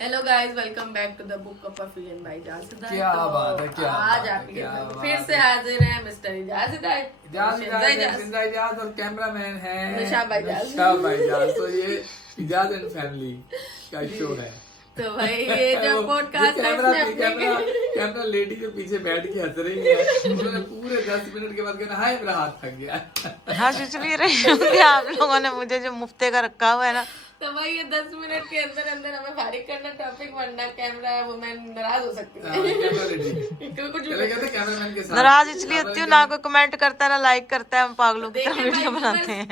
Hello guys, welcome back to the book of aphelion by जासिदा। क्या बात है, क्या आज बात है, आपके क्या फिर बात से है। हाजिर है मिस्टर इजाज जिंदा इजाज और कैमरामैन है निशाब भाईजान। निशाब भाईजान। तो ये इजाज एंड फैमिली का शो है। तो भाई ये जो पॉडकास्ट है इसमें अपने कैमरा लेडी के पीछे बैठ के हंस रही है। उन्होंने पूरे 10 मिनट के बाद कहना हाय मेरा हाथ थक गया। हंस इसलिए रही हूँ कि आप लोगों ने मुझे जो मुफ्ते का रखा हुआ है ना, तो भाई ये 10 मिनट के अंदर अंदर हमें फारिग करना टॉपिक, वरना कैमरा वुमेन नाराज हो सकती है। कैमरा लेडी कुछ भी चले कहते कैमरामैन के साथ नाराज इसलिए होती हूँ ना कोई कमेंट करता है ना लाइक करता है, हम पागलों की तरह देखिए भाई, वीडियो बनाते हैं।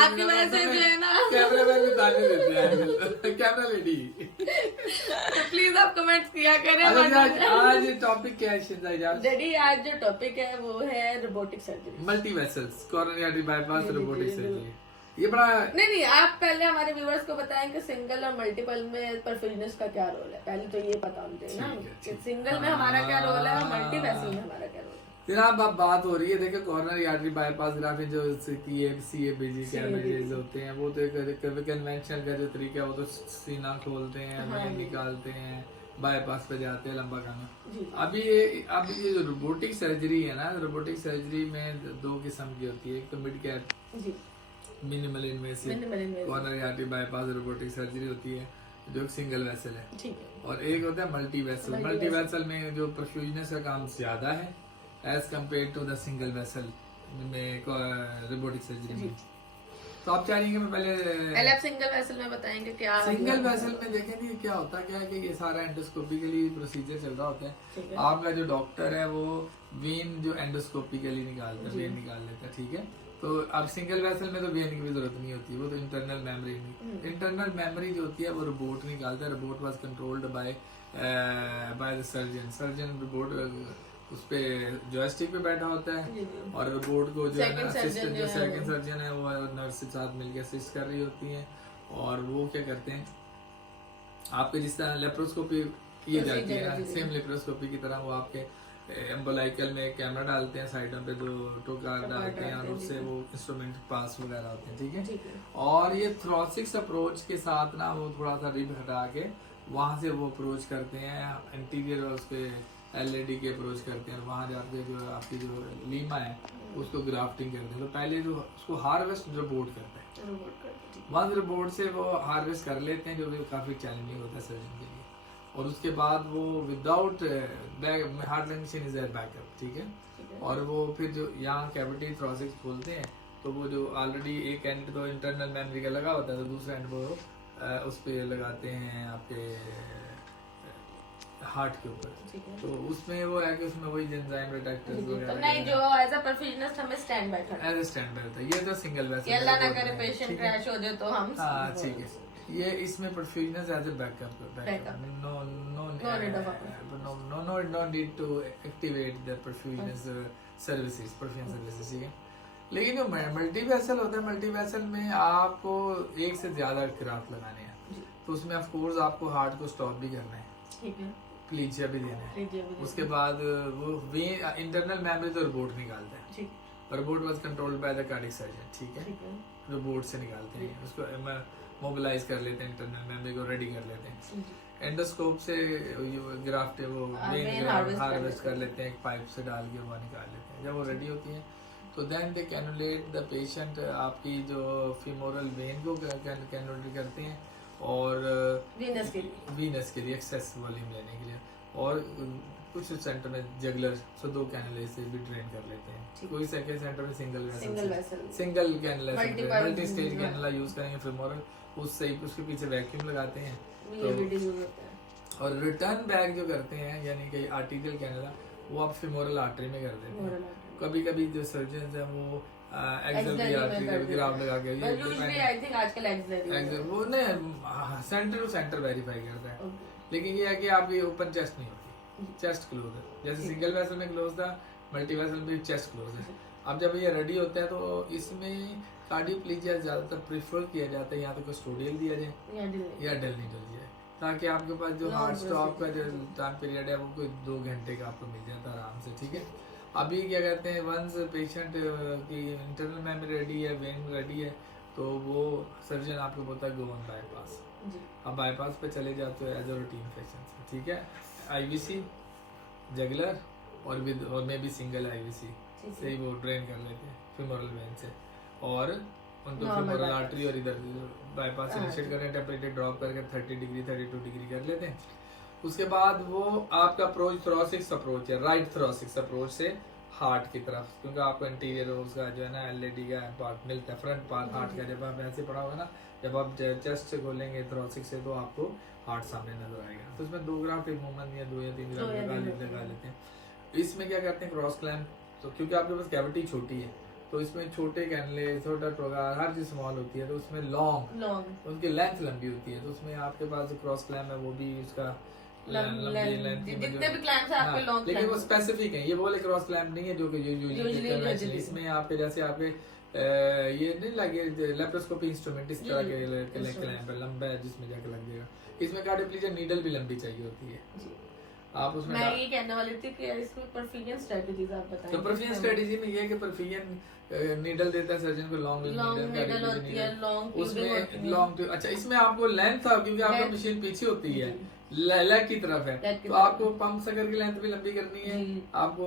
आपकी वजह से जो है ना कैमरामैन भी ताने देते हैं कैमरा लेडी। तो प्लीज आप कमेंट्स किया करें। आज टॉपिक क्या है शिंदा इजाज? डैडी आज जो टॉपिक है वो है robotic surgery. Multi vessels coronary artery bypass robotic surgery. ये बड़ा नहीं, आप पहले हमारे व्यूअर्स को बताएं कि सिंगल और मल्टीपल में परफ्यूजनिस्ट का क्या रोल है। पहले तो ये पता होना चाहिए ना कि सिंगल में हमारा क्या रोल है और मल्टी वेसल में हमारा क्या रोल है। जनाब अब बात हो रही है, देखो कोरोनरी आर्टरी बाईपास ग्राफ्ट जो CABG कैमरेज होते हैं वो तो एक कन्वेंशनल का जो तरीका है वो तो सीना खोलते हैं, वेन निकालते हैं, बाईपास पे जाते हैं, लंबा काम। अभी ये जो रोबोटिक सर्जरी है ना, रोबोटिक सर्जरी में दो किस्म की होती है। एक तो mid cap minimal invasive coronary artery bypass robotic surgery होती है जो सिंगल वेसल है, और एक होता है मल्टी वेसल। मल्टी वेसल में जो परफ्यूजनिस्ट का काम ज्यादा है as compare to the single vessel में रोबोटिक सर्जरी में। तो आप चाहेंगे मैं पहले आप सिंगल वेसल में बताएंगे क्या सिंगल वेसल में देखेंगे क्या होता है। क्या है कि ये सारा एंडोस्कोपिकली प्रोसीजर चल रहा होता है। आपका जो डॉक्टर है वो वेन जो एंडोस्कोपिकली निकालता है, वेन निकाल लेता है, ठीक है। तो अब सिंगल वेसल में तो वेन की भी जरूरत नहीं होती, वो तो इंटरनल मेमोरी इंटरनल मेमोरी जो होती है वो रोबोट निकालता है। Robot was controlled by the surgeon robot उस पे जॉयस्टिक पे बैठा होता है और रोबोट को जो है ना असिस्टेंट जो सेकंड सर्जन है वो नर्स के साथ मिलकर असिस्ट कर रही होती है। और वो क्या करते हैं, आपके जिस तरह लेप्रोस्कोपी की जाती है ना, सेम लेप्रोस्कोपी की तरह वो आपके एम्बोलाइकल में एक कैमरा डालते हैं, साइडों पे दो टोकार डालते हैं और उससे वो इंस्ट्रूमेंट पास वगैरह होते हैं, ठीक है। और ये थ्रोसिक्स अप्रोच के साथ ना वो थोड़ा सा रिब हटा के वहां से वो अप्रोच करते हैं इंटीरियर और उसके LED के अप्रोच करते हैं। वहां जाके जो आपकी जो लीमा है उसको ग्राफ्टिंग करते हैं। तो पहले जो उसको हार्वेस्ट रोबोट करता है, वंस रोबोट से वो हार्वेस्ट कर लेते हैं, जो कि काफी चैलेंजिंग होता है सर्जन के लिए। और उसके बाद वो without heart lung machine is backup, ठीक है। और वो फिर जो यहाँ कैविटी थ्रोसिक्स खोलते हैं तो वो जो ऑलरेडी एक एंड तो इंटरनल मेमोरी का लगा होता है तो दूसरा एंड वो उस पे लगाते हैं आपके हार्ट के ऊपर। तो उसमें वो है कि उसमें वही एंजाइम डिटेक्टर्स वगैरह नहीं, जो एज अ परफ्यूजनिस्ट हमें स्टैंड बाय करना है, एज अ स्टैंड बाय होता है। ये तो सिंगल वेसल, अल्लाह ना करे पेशेंट क्रैश हो जाए तो हम ठीक है। ये इसमें perfusionist as a backup no need to activate the perfusionist services, perfusion services, ठीक है। लेकिन जो मल्टी वेसल होता है, मल्टी वेसल में आपको एक से ज्यादा ग्राफ्ट लगाने हैं, तो उसमें ऑफ कोर्स आपको हार्ट को स्टॉप भी करना है, ठीक है, प्लीजिया भी देना है। उसके बाद वो इंटरनल मेमोरी तो रोबोट निकालता है, robot was controlled by the cardiac surgeon, ठीक है। रोबोट से निकालते हैं उसको, मोबिलाइज कर लेते हैं, इंटरनल मेमोरी को रेडी कर लेते हैं। एंडोस्कोप से ग्राफ्ट वो वेन हार्वेस्ट कर लेते हैं, एक पाइप से डाल के वो निकाल लेते हैं। जब वो रेडी होती है तो then they cannulate the patient, आपकी जो फीमोरल वेन को कैनुलेट करते हैं और वीनस के लिए एक्सेस वॉल्यूम लेने के लिए। और कुछ सेंटर में जगलर सो 2 कैनुले से भी ड्रेन कर लेते हैं। कोई सेकंड सेंटर में single cannula multi stage cannula use करेंगे फीमोरल, उससे उसके पीछे वैक्यूम लगाते हैं। तो और रिटर्न बैक जो करते हैं यानी कि आर्टिकल कैनुला वो आप फीमोरल आर्टरी में कर देते हैं। कभी कभी जो सर्जन है वो एक्सिलरी आर्टरी का ग्राफ लगा के आई थिंक आजकल एक्सिलरी वो नहीं सेंटर टू सेंटर वेरीफाई करता है। लेकिन ये है कि आपकी ओपन चेस्ट नहीं होती, चेस्ट क्लोज है। जैसे सिंगल वेसल में क्लोज था, मल्टी वेसल में चेस्ट क्लोज है। अब जब ये रेडी होता है तो इसमें कार्डियोप्लेजिया ज्यादातर प्रेफर किया जाता है, या तो कस्टोडियल दिया जाए या डेल नीडल दिया जाए, ताकि आपके पास जो हार्ट स्टॉप का जो टाइम पीरियड है वो कोई 2 घंटे का आपको मिल जाता है आराम से, ठीक है। अभी क्या कहते हैं, वंस पेशेंट की इंटरनल मेमोरी रेडी है, वेन रेडी है, तो वो सर्जन आपको बोलता है गो ऑन बाईपास। जी। अब बाईपास पे चले जाते हो एज अ रूटीन फैशन से, ठीक है। आईवीसी, जगलर और विद और मे भी सिंगल आईवीसी से ही वो ड्रेन कर लेते हैं फीमोरल वेन से, और उनको फीमोरल आर्टरी और इधर बाईपास इनिशिएट करने टेम्परेचर ड्रॉप करके 30 डिग्री 32 डिग्री कर लेते हैं। उसके बाद वो आपका अप्रोच थोरैसिक अप्रोच है, राइट थोरैसिक अप्रोच से हार्ट की तरफ, क्योंकि आपको इंटीरियर रोज का जो है ना एलएडी का पार्ट मिलता है, फ्रंट पार्ट हार्ट का। जब आप ऐसे पड़ा होगा ना, जब आप चेस्ट से खोलेंगे थोरैसिक से तो आपको हार्ट सामने नजर आएगा। तो उसमें 2 ग्राम एक मूवमेंट या 2 या 3 ग्राम लगा लेते हैं। इसमें क्या करते हैं क्रॉस क्लैम्प, तो क्योंकि आपके पास कैविटी छोटी है तो इसमें छोटे कैनले, छोटा टोगा, हर चीज स्मॉल होती है, तो उसमें लॉन्ग उनकी लेंथ लंबी होती है, तो उसमें आपके पास जो क्रॉस क्लैम्प है वो भी उसका जितने भी क्लैम्प्स हैं आपके लॉन्ग, लेकिन वो स्पेसिफिक है, ये वो वाले क्रॉस क्लैम्प नहीं है जो कि यूजुअली इसमें आपके जैसे आपके ये नहीं लगे लेप्रोस्कोपी इंस्ट्रूमेंट इस तरह के क्लैम्प है, लंबा है जिसमें जाके लग जाएगा। इसमें कार्डियोप्लीजिया नीडल भी लंबी चाहिए होती है। आप उसमें मैं ये कहने वाली थी कि इसमें परफिशिएंट स्ट्रेटजीज आप बताएं। तो परफिशिएंट स्ट्रेटजी में ये है कि परफिशिएंट नीडल देता है सर्जन को, लॉन्ग नीडल होती है, लॉन्ग उसमें लॉन्ग। अच्छा, इसमें आपको लेंथ था क्योंकि आपका मशीन पीछे होती है, लेग की तरफ है, तो आपको पंप सकर की लेंथ भी लंबी करनी है, आपको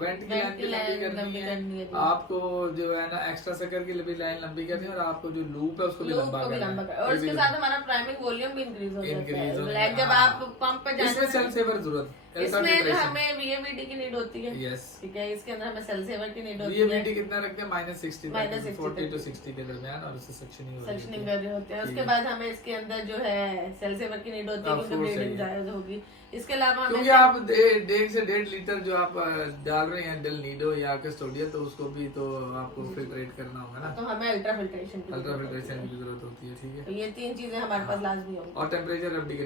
वेंट की लेंथ भी लंबी करनी है, आपको जो है ना एक्स्ट्रा सकर की भी लाइन लंबी करनी है, और आपको जो लूप है उसको भी लंबा करना है, और इसके साथ हमारा प्राइमिंग वॉल्यूम भी इंक्रीज हो जाता है। जब आप पंप पे जाते हैं, सेल सेवर जरूरत, इसमें हमें वीएवीडी की नीड होती है। यस, ठीक है, इसके अंदर हमें सेल सेवर की नीड होती है। वीएवीडी कितना रखते हैं? -60 40 to 60 के दरमियान, और उससे सेक्शनिंग कर रहे होते हैं। उसके बाद हमें इसके अंदर जो है सेल सेवर की नीड होती है क्योंकि ब्लीडिंग जायज होगी। इसके अलावा क्योंकि आप 1.5 से 1.5 लीटर जो आप डाल रहे हैं डेल नीडो या कस्टोडिया, तो उसको भी तो आपको फिल्ट्रेट करना होगा ना, तो हमें अल्ट्रा फिल्ट्रेशन की जरूरत होती है, ठीक है। तो ये 3 चीजें हमारे पास लाजमी होंगी। और टेम्परेचर अब 30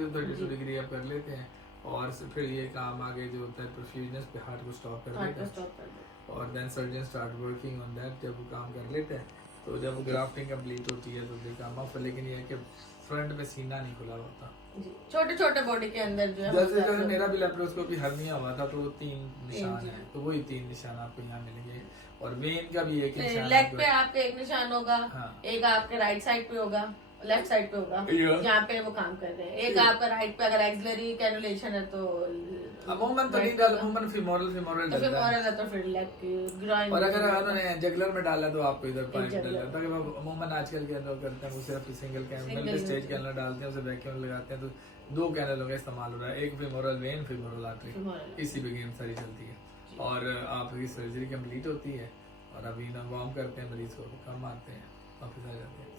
to 32 डिग्री आप कर लेते हैं, और फिर ये काम आगे जो होता है परफ्यूजन पे हार्ट को स्टॉप कर देते हैं, और then surgeon start working on that. जब वो काम कर लेते हैं तो जब ग्राफ्टिंग कंप्लीट होती है तो दे काम ऑफ, लेकिन ये है कि फ्रंट में सीना नहीं खुला होता। छोटे छोटे बॉडी के अंदर जो है, जैसे मेरा भी लेप्रोस्कोपी हर्निया हुआ था तो वो 3 निशान है, तो वही 3 निशान आपको यहाँ मिलेंगे, और वेन का भी एक निशान, लेग पे आपका एक निशान होगा, एक आपके राइट साइड पे होगा, लेफ्ट साइड पे होगा, यहाँ पे वो काम कर रहे हैं। एक आपका राइट पे अगर एक्सिलरी कैनुलेशन है तो अमूमन तो नहीं डाल, अमूमन फीमोरल है तो फिर लेग की ग्राइंड, और अगर उन्होंने जगलर में डाला तो आपको इधर पाइप डालना था। कि अमूमन आजकल के लोग करते हैं वो सिर्फ सिंगल कैनल स्टेज कैनल डालते हैं, उसे वैक्यूम लगाते हैं, तो 2 कैनलों का इस्तेमाल हो रहा है, एक फीमोरल वेन, फीमोरल आर्टरी, इसी पे गेम सारी चलती है, और आपकी सर्जरी कंप्लीट होती है, और अभी वार्म करते हैं मरीज को, कम आते हैं, वापस आ जाते हैं।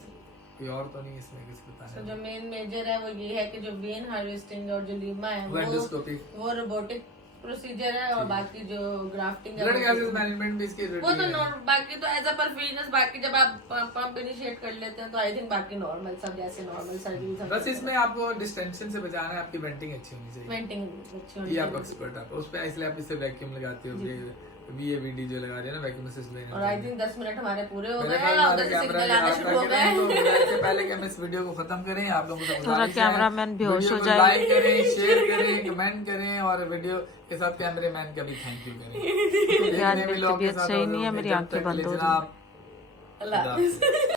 कोई और तो नहीं इसमें किस बताने। जो मेन मेजर है वो ये है कि जो वेन हार्वेस्टिंग और जो लीमा है वो रोबोटिक प्रोसीजर है, और बाकी जो ग्राफ्टिंग है ब्लड गैसेस मैनेजमेंट भी इसकी वो तो बाकी तो एज अ परफ्यूजन, बाकी जब आप पंप इनिशिएट कर लेते हैं तो आई थिंक बाकी नॉर्मल सब जैसे नॉर्मल सर्जरी। बस इसमें आपको डिस्टेंशन से बचाना है, आपकी वेंटिंग अच्छी होनी चाहिए, वेंटिंग अच्छी होनी ये आप एक्सपर्ट आप उस पे, इसलिए आप इससे वैक्यूम लगाते हो, वीएवीडी जो लगा दिया ना वैक्यूम असिस्ट लेने, और आई थिंक 10 मिनट हमारे पूरे हो गए हैं, और उधर से सिग्नल आना शुरू हो गए। तो इससे पहले कि हम इस वीडियो को खत्म करें, आप लोगों को थोड़ा कैमरामैन बेहोश हो जाए, लाइक करें, शेयर करें, कमेंट करें, और वीडियो के साथ कैमरामैन का भी थैंक यू करें। यार मेरी तबीयत सही नहीं है, मेरी आंखें बंद हो रही हैं। अल्लाह हाफिज़।